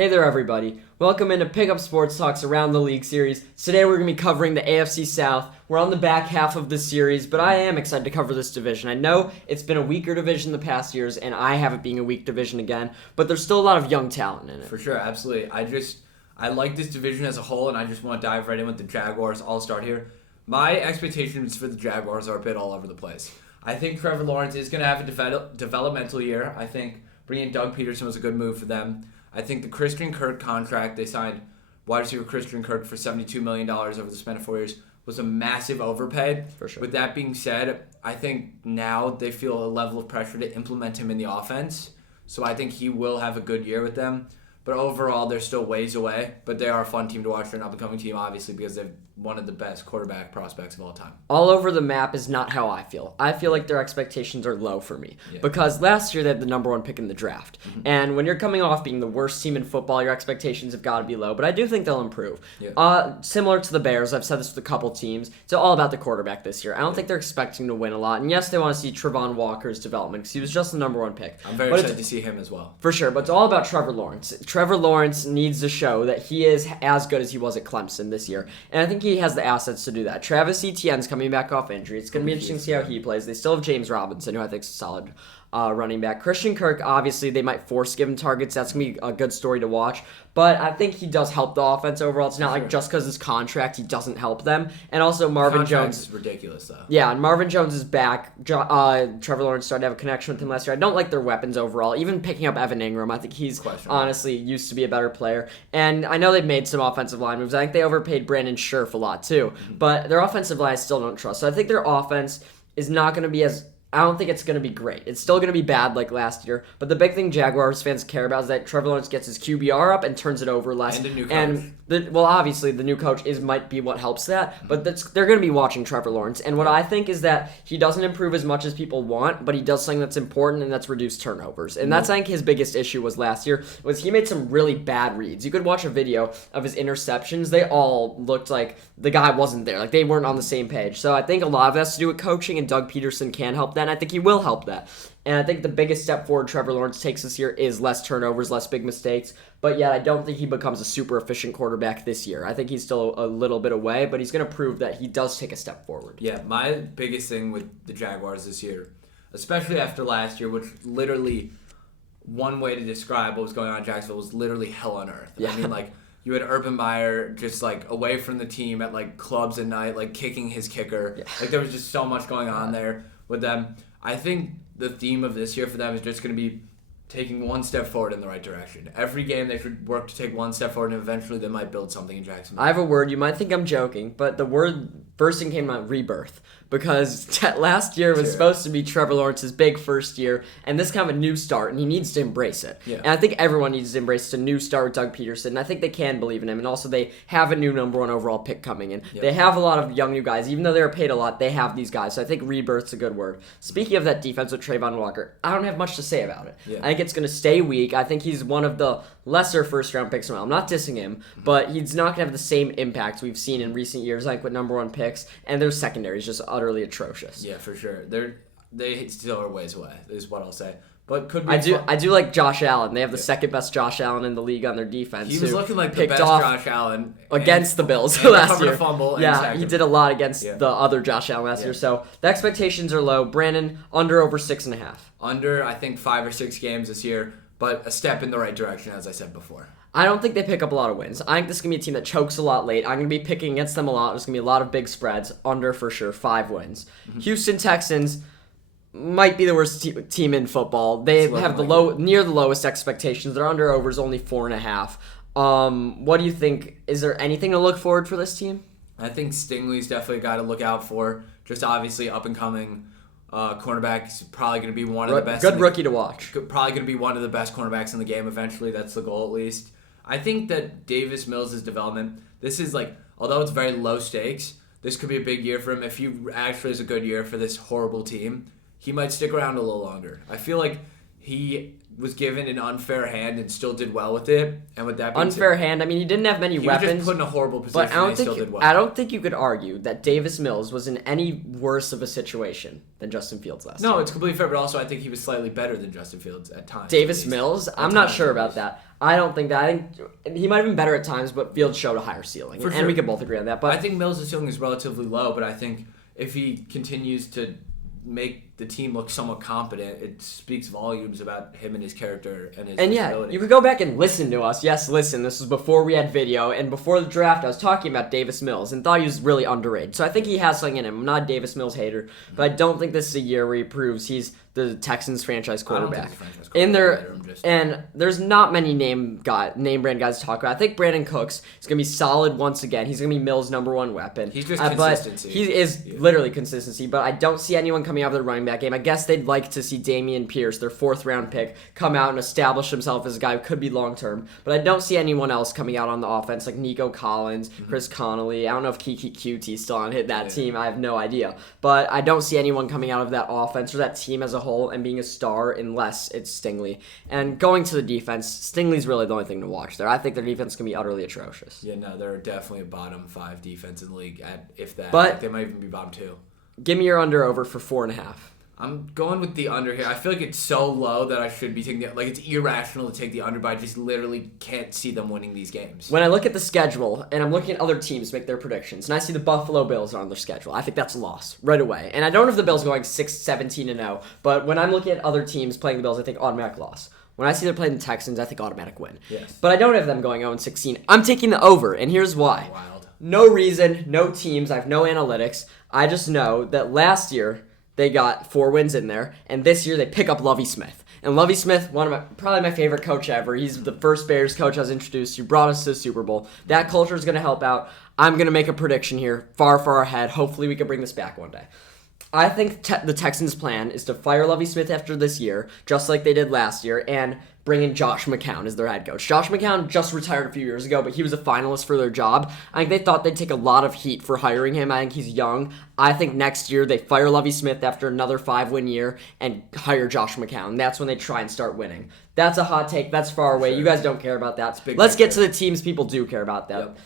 Hey there, everybody. Welcome into Pick Up Sports Talks Around the League series. Today we're going to be covering the AFC South. We're on the back half of the series, but I am excited to cover this division. I know it's been a weaker division the past years, and I have it being a weak division again, but there's still a lot of young talent in it. For sure, absolutely. I like this division as a whole, and I just want to dive right in with the Jaguars. I'll start here. My expectations for the Jaguars are a bit all over the place. I think Trevor Lawrence is going to have a developmental year. I think bringing Doug Peterson was a good move for them. I think the Christian Kirk contract, they signed wide receiver Christian Kirk for $72 million over the span of 4 years, was a massive overpay. For sure. With that being said, I think now they feel a level of pressure to implement him in the offense. So I think he will have a good year with them. But overall, they're still ways away. But they are a fun team to watch. They're an up-and-coming team, obviously, because they're one of the best quarterback prospects of all time. All over the map is not how I feel. I feel like their expectations are low for me. Yeah. Because last year they had the number one pick in the draft. Mm-hmm. And when you're coming off being the worst team in football, your expectations have got to be low. But I do think they'll improve. Yeah. Similar to the Bears, I've said this with a couple teams, it's all about the quarterback this year. I don't think they're expecting to win a lot. And yes, they want to see Trevon Walker's development because he was just the number one pick. I'm very excited to see him as well. For sure. But it's all about Trevor Lawrence. Trevor Lawrence needs to show that he is as good as he was at Clemson this year. And I think he has the assets to do that. Travis Etienne's coming back off injury. It's going to be interesting to see how he plays. They still have James Robinson, who I think is a solid running back. Christian Kirk, obviously, they might force give him targets. That's going to be a good story to watch. But I think he does help the offense overall. It's not like just because his contract, he doesn't help them. And also Marvin Jones is ridiculous, though. Yeah, and Marvin Jones is back. Trevor Lawrence started to have a connection with him last year. I don't like their weapons overall. Even picking up Evan Ingram, I think he's honestly used to be a better player. And I know they've made some offensive line moves. I think they overpaid Brandon Scherf a lot, too. Mm-hmm. But their offensive line I still don't trust. So I think their offense is not going to be as... I don't think it's going to be great. It's still going to be bad like last year. But the big thing Jaguars fans care about is that Trevor Lawrence gets his QBR up and turns it over less. And a new coach. Obviously, the new coach might be what helps that. But they're going to be watching Trevor Lawrence. And what I think is that he doesn't improve as much as people want, but he does something that's important, and that's reduce turnovers. And that's, I think, his biggest issue was last year, was he made some really bad reads. You could watch a video of his interceptions. They all looked like the guy wasn't there. Like, they weren't on the same page. So I think a lot of that has to do with coaching, and Doug Peterson can help that. And I think he will help that. And I think the biggest step forward Trevor Lawrence takes this year is less turnovers, less big mistakes. But yeah, I don't think he becomes a super efficient quarterback this year. I think he's still a little bit away, but he's going to prove that he does take a step forward. Yeah, my biggest thing with the Jaguars this year, especially after last year, which literally one way to describe what was going on in Jacksonville was literally hell on earth. Yeah. I mean, like, you had Urban Meyer just, like, away from the team at, like, clubs at night, like, kicking his kicker. Yeah. Like, there was just so much going on there with them. I think the theme of this year for them is just going to be taking one step forward in the right direction. Every game they should work to take one step forward, and eventually they might build something in Jacksonville. I have a word. You might think I'm joking, but the word first thing came out, rebirth. Because last year was supposed to be Trevor Lawrence's big first year, and this kind of a new start, and he needs to embrace it. Yeah. And I think everyone needs to embrace a new start with Doug Peterson, and I think they can believe in him. And also, they have a new number one overall pick coming in. Yep. They have a lot of young new guys. Even though they were paid a lot, they have these guys. So I think rebirth's a good word. Speaking of that defense with Trevon Walker, I don't have much to say about it. Yeah. I think it's going to stay weak. I think he's one of the lesser first-round picks. I'm not dissing him, but he's not going to have the same impact we've seen in recent years, like with number one picks, and their secondary is just utterly atrocious. Yeah, for sure. They still are ways away, is what I'll say. But could be I do like Josh Allen. They have the second best Josh Allen in the league on their defense. He was looking like the best Josh Allen against the Bills last year. A fumble he did a lot against the other Josh Allen last year. So the expectations are low. Brandon, under over 6.5. Under, I think 5 or 6 games this year, but a step in the right direction, as I said before. I don't think they pick up a lot of wins. I think this is going to be a team that chokes a lot late. I'm going to be picking against them a lot. There's going to be a lot of big spreads. Under for sure, 5 wins. Mm-hmm. Houston Texans might be the worst team in football. They have near the lowest expectations. Their under-over is only 4.5. What do you think? Is there anything to look forward for this team? I think Stingley's definitely a guy to look out for. Just obviously up-and-coming cornerback. He's probably going to be one of the best. Good rookie to watch. Probably going to be one of the best cornerbacks in the game eventually. That's the goal, at least. I think that Davis Mills' development, this is like, although it's very low stakes, this could be a big year for him. If he actually is a good year for this horrible team, he might stick around a little longer. I feel like he was given an unfair hand and still did well with it. And with that being unfair hand, I mean, he didn't have many weapons. He was just put in a horrible position but and he still did well. I don't think you could argue that Davis Mills was in any worse of a situation than Justin Fields last year. No, it's completely fair, but also I think he was slightly better than Justin Fields at times. Davis Mills? I'm not sure about that. I don't think that. I think he might have been better at times, but Fields showed a higher ceiling. And we could both agree on that. But I think Mills' ceiling is relatively low, but I think if he continues to make the team look somewhat competent, it speaks volumes about him and his character and his ability. You could go back and listen to us. Yes, listen. This was before we had video, and before the draft, I was talking about Davis Mills and thought he was really underrated. So I think he has something in him. I'm not a Davis Mills hater, but I don't think this is a year where he proves he's the Texans franchise quarterback. And there's not many name brand guys to talk about. I think Brandon Cooks is going to be solid once again. He's going to be Mills' number one weapon. He's just consistency. But he is literally consistency, but I don't see anyone coming out of the running back game. I guess they'd like to see Dameon Pierce, their 4th round pick, come out and establish himself as a guy who could be long term. But I don't see anyone else coming out on the offense like Nico Collins, Chris Connolly. I don't know if Kiki QT's still on that team. I have no idea. But I don't see anyone coming out of that offense or that team as a whole and being a star unless it's Stingley. And going to the defense, Stingley's really the only thing to watch there. I think their defense can be utterly atrocious. Yeah, no, they're definitely a bottom 5 defense in the league, if that. But they might even be bottom 2. Give me your under-over for 4.5. I'm going with the under here. I feel like it's so low that I should be taking it's irrational to take the under, but I just literally can't see them winning these games. When I look at the schedule, and I'm looking at other teams make their predictions, and I see the Buffalo Bills are on their schedule, I think that's a loss right away. And I don't know if the Bills are going 6-17-0, but when I'm looking at other teams playing the Bills, I think automatic loss. When I see they're playing the Texans, I think automatic win. Yes. But I don't have them going 0-16. I'm taking the over, and here's why. Wild. No reason, no teams, I have no analytics. I just know that last year they got 4 wins in there, and this year they pick up Lovie Smith. And Lovie Smith, probably my favorite coach ever. He's the first Bears coach I was introduced to, brought us to the Super Bowl. That culture is going to help out. I'm going to make a prediction here, far, far ahead. Hopefully we can bring this back one day. I think the Texans' plan is to fire Lovie Smith after this year, just like they did last year, and bring in Josh McCown as their head coach. Josh McCown just retired a few years ago, but he was a finalist for their job. I think they thought they'd take a lot of heat for hiring him. I think he's young. I think next year they fire Lovie Smith after another 5-win year and hire Josh McCown. That's when they try and start winning. That's a hot take. That's far away. Sure. You guys don't care about that. Let's get to the teams people do care about that. Yep.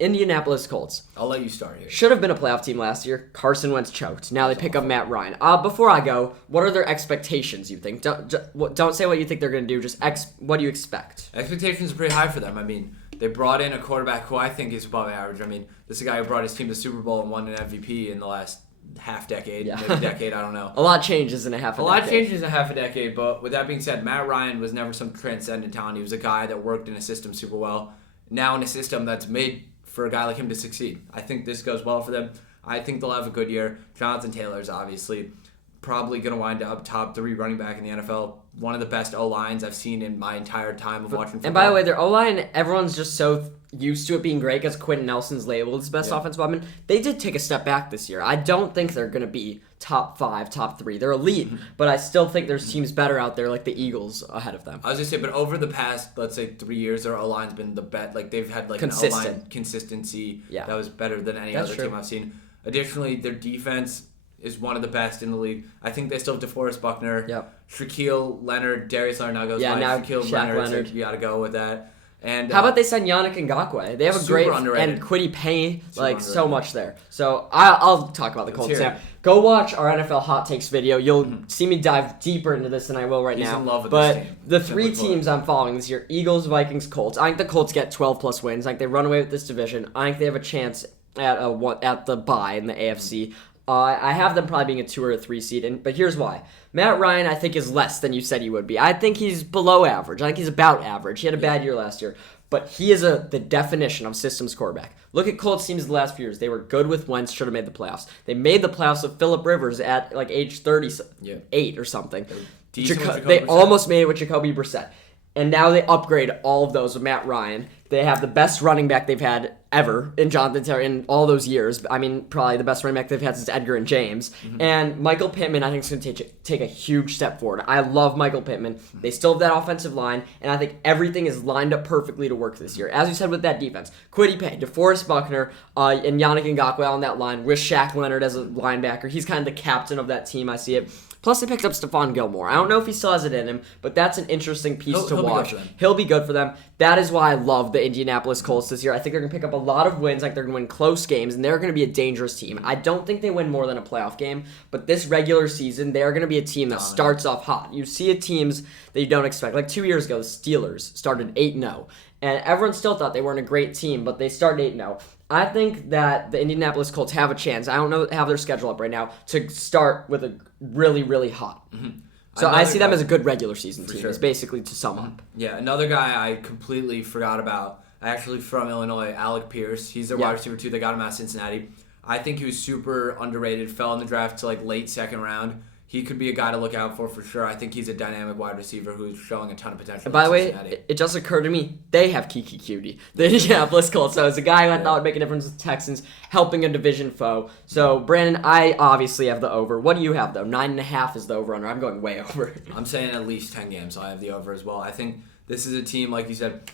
Indianapolis Colts. I'll let you start here. Should have been a playoff team last year. Carson Wentz choked. Now they pick up Matt Ryan. Before I go, what are their expectations, you think? Don't say what you think they're going to do. Just what do you expect? Expectations are pretty high for them. I mean, they brought in a quarterback who I think is above average. I mean, this is a guy who brought his team to the Super Bowl and won an MVP in the last half decade, maybe decade, I don't know. A lot changes in a half a decade. A lot changes in half a decade, but with that being said, Matt Ryan was never some transcendent talent. He was a guy that worked in a system super well. Now in a system that's made for a guy like him to succeed. I think this goes well for them. I think they'll have a good year. Jonathan Taylor is obviously probably going to wind up top 3 running back in the NFL. One of the best O-lines I've seen in my entire time of watching football. And by the way, their O-line, everyone's just so used to it being great because Quentin Nelson's labeled as best offensive weapon. They did take a step back this year. I don't think they're going to be top 5, top 3. They're elite, but I still think there's teams better out there like the Eagles ahead of them. I was going to say, but over the past, let's say, 3 years, their O-line's been the best. Like, they've had an O-line consistency that was better than any other team I've seen. Additionally, their defense is one of the best in the league. I think they still have DeForest Buckner, Shaquille Leonard, Darius Leonard now goes by. Shaquille Leonard, so you got to go with that. And how about they sign Yannick Ngakoue? They have a great underrated. And Kwity Paye, so much there. So I'll talk about the Colts now. Go watch our NFL Hot Takes video. You'll see me dive deeper into this than I will right now. He's in love with this team. The 3 teams I'm following this year: Eagles, Vikings, Colts. I think the Colts get 12+ wins. I think they run away with this division. I think they have a chance at the bye in the AFC. I have them probably being a 2 or a 3 seed, but here's why. Matt Ryan, I think, is less than you said he would be. I think he's below average. I think he's about average. He had a bad year last year, but he is the definition of systems quarterback. Look at Colts teams the last few years. They were good with Wentz, should have made the playoffs. They made the playoffs with Phillip Rivers at age 38 or something. They almost made it with Jacoby Brissett. And now they upgrade all of those with Matt Ryan. They have the best running back they've had ever in Jonathan Taylor in all those years. I mean, probably the best running back they've had since Edgar and James. And Michael Pittman, I think, is going to take a huge step forward. I love Michael Pittman. They still have that offensive line, and I think everything is lined up perfectly to work this year. As you said with that defense, Kwity Paye, DeForest Buckner, and Yannick Ngakoue on that line with Shaq Leonard as a linebacker. He's kind of the captain of that team. I see it. Plus, they picked up Stephon Gilmore. I don't know if he still has it in him, but that's an interesting piece to watch. He'll be good for them. That is why I love the Indianapolis Colts this year. I think they're going to pick up a lot of wins. Like, they're going to win close games, and they're going to be a dangerous team. I don't think they win more than a playoff game, but this regular season, they're going to be a team that starts off hot. You see teams that you don't expect. Like 2 years ago, the Steelers started 8-0, and everyone still thought they weren't a great team, but they started 8-0. I think that the Indianapolis Colts have a chance. I don't have their schedule up right now to start with a really, really hot. Mm-hmm. So I see them as a good regular season team. Sure. Is basically to sum up. Yeah, another guy I completely forgot about, actually from Illinois, Alec Pierce. He's their wide receiver too. They got him out of Cincinnati. I think he was super underrated. Fell in the draft to like late second round. He could be a guy to look out for sure. I think he's a dynamic wide receiver who's showing a ton of potential. And by the way, it just occurred to me, they have Kiki Cutie, the Indianapolis Colts. So it's a guy who I thought would make a difference with Texans, helping a division foe. So, Brandon, I obviously have the over. What do you have, though? 9.5 is the over-under. I'm going way over. I'm saying at least 10 games, so I have the over as well. I think this is a team, like you said,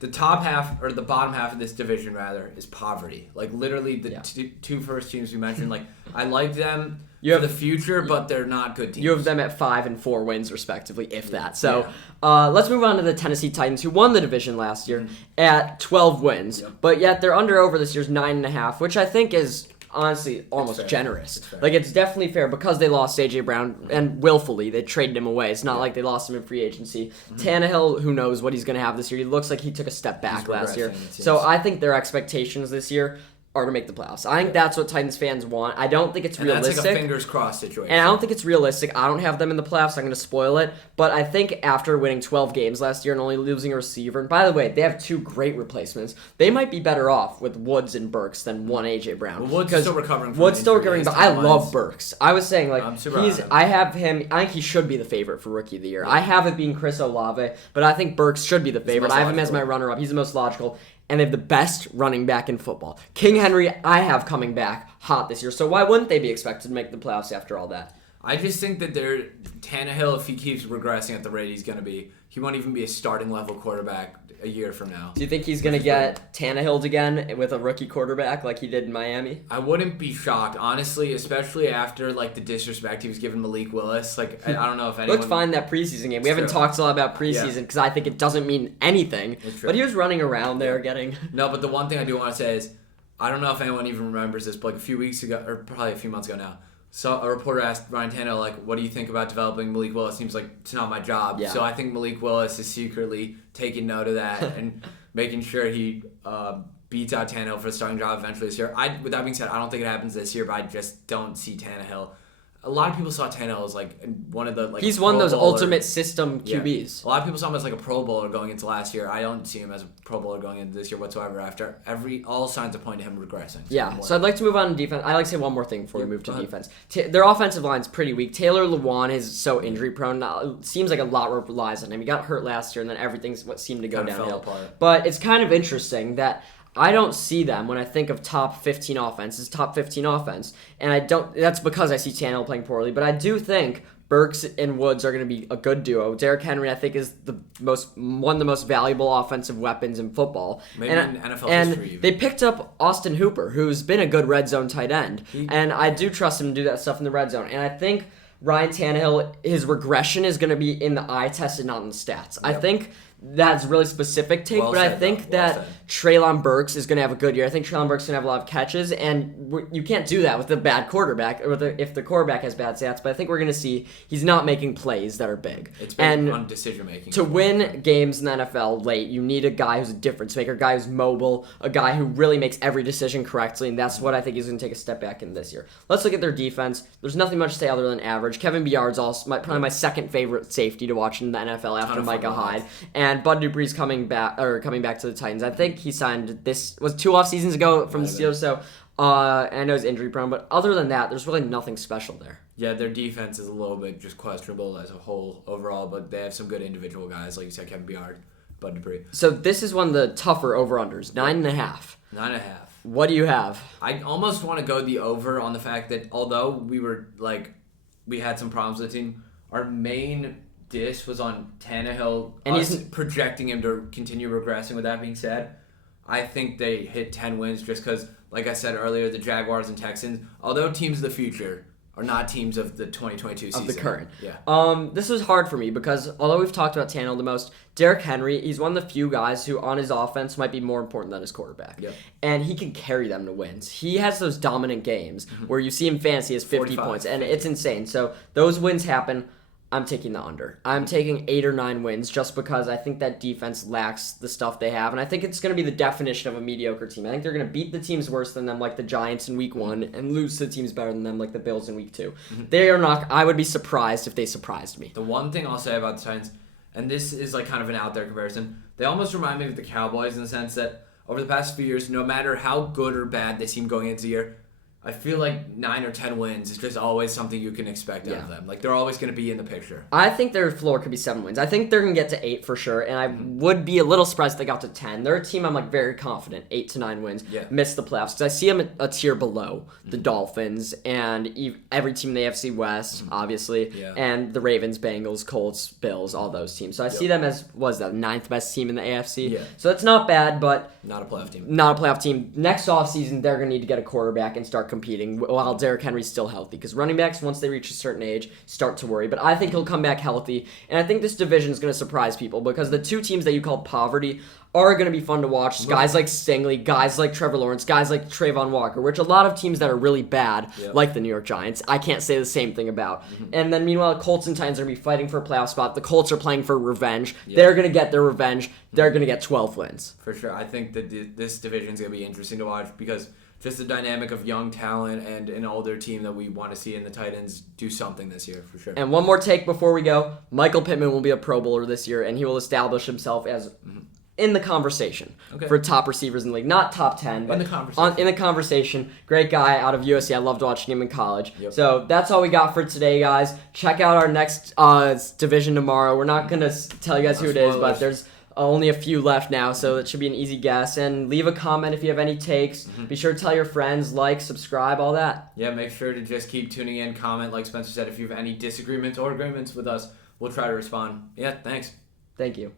the top half, or the bottom half of this division, rather, is poverty. Like, literally, the two first teams we mentioned, like, I like them for the future, but they're not good teams. You have them at 5 and 4 wins, respectively, if that. So, let's move on to the Tennessee Titans, who won the division last year at 12 wins. Yep. But yet, their under-over this year's 9.5, which I think is honestly almost generous. It's definitely fair because they lost A.J. Brown, and willfully they traded him away. It's not like they lost him in free agency. Mm-hmm. Tannehill, who knows what he's going to have this year. He looks like he took a step back last year. So I think their expectations this year are to make the playoffs. I think that's what Titans fans want. I don't think it's realistic. That's like a fingers crossed situation. And I don't think it's realistic. I don't have them in the playoffs. I'm going to spoil it. But I think after winning 12 games last year and only losing a receiver, and by the way, they have 2 great replacements. They might be better off with Woods and Burks than one A.J. Brown. Well, Woods still recovering. But I love Burks. I was saying, like, I have him. I think he should be the favorite for Rookie of the Year. Yeah. I have it being Chris Olave, but I think Burks should be the favorite. I have him as my runner-up. He's the most logical. And they have the best running back in football. King Henry, I have coming back hot this year. So why wouldn't they be expected to make the playoffs after all that? I just think that Tannehill, if he keeps regressing at the rate he's going to be, he won't even be a starting level quarterback a year from now. Do you think he's going to get Tannehilled again with a rookie quarterback like he did in Miami? I wouldn't be shocked, honestly, especially after like the disrespect he was giving Malik Willis. Like, I don't know if anyone... Looked fine that preseason game. We haven't talked a lot about preseason because I think it doesn't mean anything. But he was running around there getting... No, but the one thing I do want to say is, I don't know if anyone even remembers this, but like a few weeks ago, or probably a few months ago now, so a reporter asked Ryan Tannehill, like, what do you think about developing Malik Willis? Seems like it's not my job. Yeah. So I think Malik Willis is secretly taking note of that and making sure he beats out Tannehill for the starting job eventually this year. With that being said, I don't think it happens this year, but I just don't see Tannehill. A lot of people saw Tannehill as like one of the like. He's one of those ultimate system QBs. Yeah. A lot of people saw him as like a Pro Bowler going into last year. I don't see him as a Pro Bowler going into this year whatsoever. After all signs are pointing to him regressing. Yeah. So I'd like to move on to defense. I'd like to say one more thing before we move to defense. Their offensive line's pretty weak. Taylor Lewan is so injury prone. It seems like a lot relies on him. He got hurt last year, and then everything's what seemed to go downhill. But it's kind of interesting that I don't see them when I think of top 15 offense. It's top 15 offense. And I don't. That's because I see Tannehill playing poorly. But I do think Burks and Woods are going to be a good duo. Derrick Henry, I think, is one of the most valuable offensive weapons in football. Maybe in NFL history even. They picked up Austin Hooper, who's been a good red zone tight end. And I do trust him to do that stuff in the red zone. And I think Ryan Tannehill, his regression is going to be in the eye test and not in the stats. Yep. I think that's a really specific take, but I think that Treylon Burks is going to have a good year. I think Treylon Burks is going to have a lot of catches, and you can't do that with a bad quarterback, or if the quarterback has bad stats, but I think we're going to see he's not making plays that are big. It's been on decision-making. To win games in the NFL late, you need a guy who's a difference maker, a guy who's mobile, a guy who really makes every decision correctly, and that's what I think he's going to take a step back in this year. Let's look at their defense. There's nothing much to say other than average. Kevin Byard's probably my second favorite safety to watch in the NFL after Micah Hyde. And Bud Dupree's coming back to the Titans. I think he signed was 2 off seasons ago from the Steelers, so and I know he's injury prone, but other than that, there's really nothing special there. Yeah, their defense is a little bit just questionable as a whole overall, but they have some good individual guys, like you said, Kevin Byard, Bud Dupree. So this is one of the tougher over-unders, 9.5. 9.5. What do you have? I almost want to go the over on the fact that although we had some problems with the team, our main diss was on Tannehill, and he's projecting him to continue regressing. With that being said, I think they hit 10 wins just because, like I said earlier, the Jaguars and Texans, although teams of the future, are not teams of the 2022 season. Of the current. Yeah. This was hard for me because although we've talked about Tannehill the most, Derrick Henry, he's one of the few guys who on his offense might be more important than his quarterback. Yep. And he can carry them to wins. He has those dominant games where you see him fancy as 50 points, and it's insane. So those wins happen. I'm taking the under. I'm taking 8 or 9 wins just because I think that defense lacks the stuff they have, and I think it's going to be the definition of a mediocre team. I think they're going to beat the teams worse than them, like the Giants in Week 1, and lose to teams better than them, like the Bills in Week 2. They are not. I would be surprised if they surprised me. The one thing I'll say about the Titans, and this is like kind of an out there comparison, they almost remind me of the Cowboys in the sense that over the past few years, no matter how good or bad they seem going into the year, I feel like 9 or 10 wins is just always something you can expect out of them. Like, they're always going to be in the picture. I think their floor could be 7 wins. I think they're going to get to 8 for sure, and I would be a little surprised if they got to 10. They're a team I'm like very confident, 8 to 9 wins, miss the playoffs. Because I see them a tier below the Dolphins and every team in the AFC West, obviously, and the Ravens, Bengals, Colts, Bills, all those teams. So I see them as, the 9th best team in the AFC. Yeah. So it's not bad, but not a playoff team. Not a playoff team. Next offseason, they're going to need to get a quarterback and start competing while Derrick Henry's still healthy. Because running backs, once they reach a certain age, start to worry. But I think he'll come back healthy. And I think this division is going to surprise people because the 2 teams that you call poverty are going to be fun to watch. Guys like Stingley, guys like Trevor Lawrence, guys like Trayvon Walker, which a lot of teams that are really bad, like the New York Giants, I can't say the same thing about. And then meanwhile, the Colts and Titans are going to be fighting for a playoff spot. The Colts are playing for revenge. They're going to get their revenge. They're going to get 12 wins. For sure. I think that this division is going to be interesting to watch because just the dynamic of young talent and an older team that we want to see in the Titans do something this year, for sure. And one more take before we go. Michael Pittman will be a Pro Bowler this year, and he will establish himself as in the conversation for top receivers in the league. Not top 10, but in the conversation. Great guy out of USC. I loved watching him in college. So that's all we got for today, guys. Check out our next division tomorrow. We're not going to tell you guys who it is, but there's only a few left now, so it should be an easy guess. And leave a comment if you have any takes. Be sure to tell your friends, like, subscribe, all that. Yeah, make sure to just keep tuning in, comment, like Spencer said. If you have any disagreements or agreements with us, we'll try to respond. Yeah, thanks. Thank you.